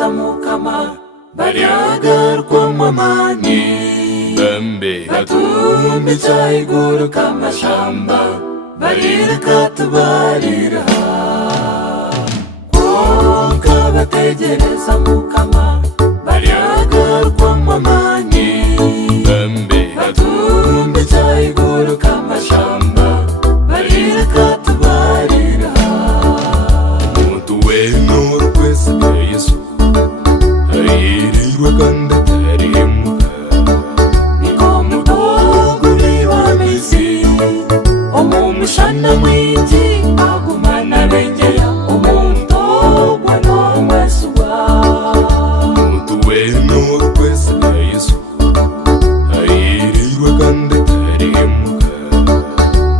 bategereza mukama baryagarwa mwamani bambe batumbitsa iguruka amashamba barireka tubarira konka bategereza mukama baryagarwa mwamani bambe batumbitsa iguruka amashamba barireka tubarira umuntu w'intore kwese bya Yesu haririrwa kandi atarihemuka niko mudogo w'amizi umushana mwingi agumana bengera umundogwa n'omwesuwa umuntu w'intore kwese bya Yesu haririrwa kandi atarihemuka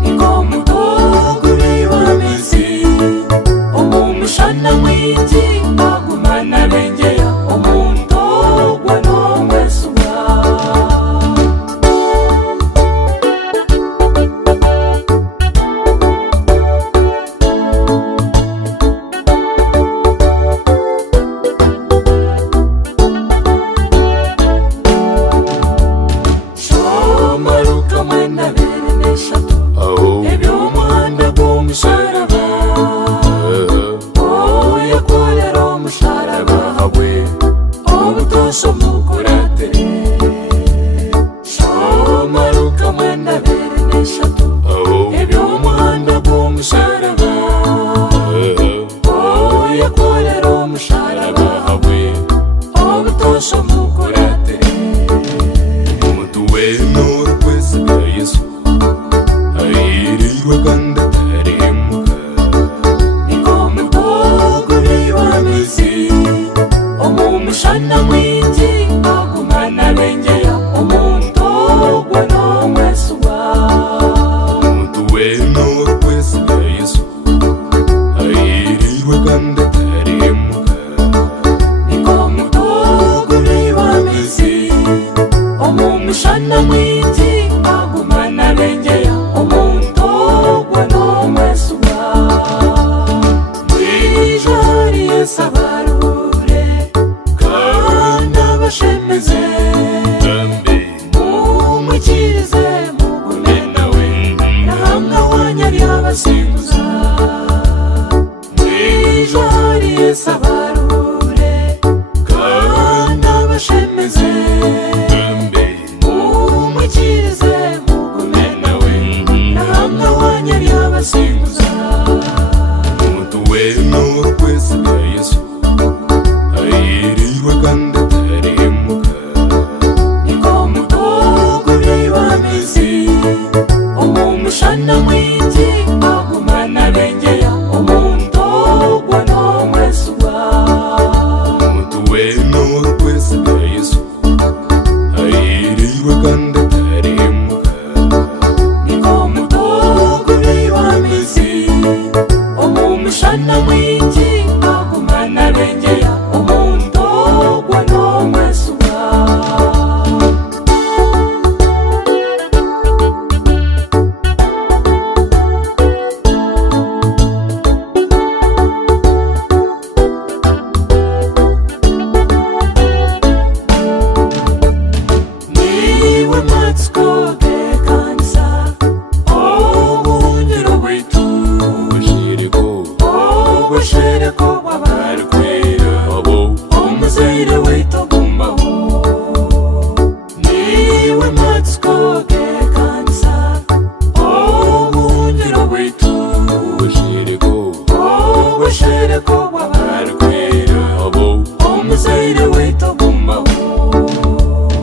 niko mudogo w'amizi umushana mwingi agumana bengera umundogwa n'omwesuwa eby'omuhanda gw'omusharaba oyakolera omusharaba habwe obutoosha omukuratere shoma Luka 12:3 eby'omuhanda gw'omusharaba oyakolera omusharaba habwe obutoosha omukuratere umuntu w'intore kwese bya Yesu haririrwa kandi atarihemuka niko mudogo w'amizi umushana mwingi agumana bengera umundogwa n'omwesuwa umuntu w'intore kwese bya Yesu haririrwa kandi atarihemuka niko mudogo w'amizi umushana mwingi agumana bengera umundogwa n'omwesuwa bwije hari Yesu abarure kandi abashemeze bambe mumwikirize mugume nawe nahamwe wanyu ari abasimbuza bwije hari Yesu abarure kandi abashemeze bambe mumwikirize mugume nawe nahamwe wanyu ari abasimbuza umuntu w'intore kwese bya Yesu haririrwa kandi atarihemuka niko mudogo w'amizi umushana mwingi agumana bengera umundogwa n'omwesuwa umuntu w'intore kwese bya Yesu haririrwa kandi atarihemuka niko mudogo w'amizi umushana mwingi agumana bengera umundogwa n'omwesuwa niwe matsiko gekanisa obuhungiro bwitu bushiriko obushereko bw'abarwera abo omuzaire waitu agumbaho niwe matsiko gekanisa obuhungiro bwitu bushiriko obushereko bw'abarwera abo omuzaire waitu agumbaho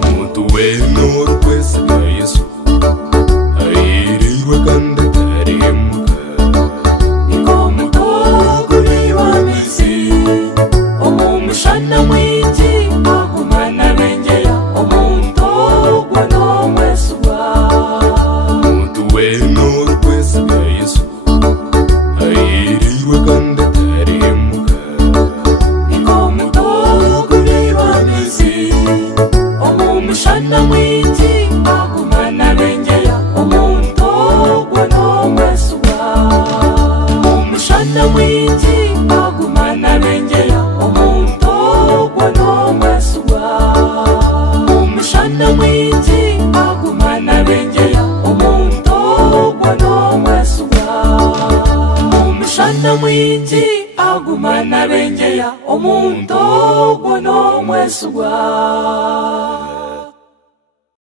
umuntu w'intore kwese bya Yesu haririrwa kandi atarihemuka niko mudogo w'amizi umushana mwingi agumana bengera umundogwa n'omwesuwa umuntu w'intore kwese bya Yesu haririrwa kandi atarihemuka omwana mwingi agumana benjeya omuntu ogwo n'omwesigwa.